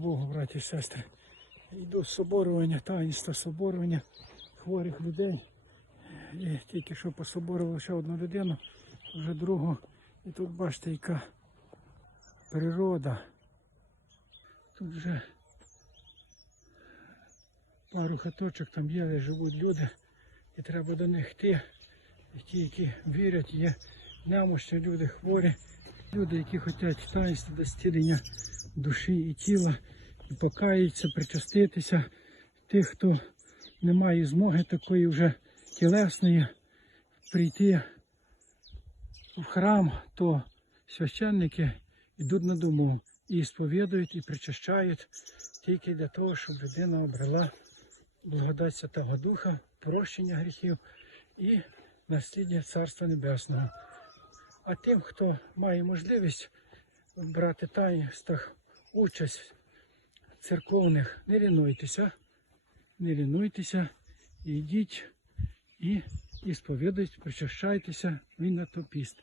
Богу, браті і сестри. Йду соборування, таїнства соборування хворих людей. І тільки що пособорили ще одну людину, вже другу. І тут бачите, яка природа. Тут вже пару хаточок там є, де живуть люди, і треба до них йти. І ті, які вірять, є немощні люди, хворі, люди, які хочуть таїнства до стілення душі і тіла, і покаються, причаститися. Тих, хто не має змоги такої вже тілесної, прийти в храм, то священники йдуть на дому і сповідують, і причащають тільки для того, щоб людина обрала благодать Святого Духа, прощення гріхів і насліддя Царства Небесного. А тим, хто має можливість брати таїнствах участь церковних, не лінуйтеся, не лінуйтеся, йдіть і, і сповідуйте, причащайтеся, він на то піст.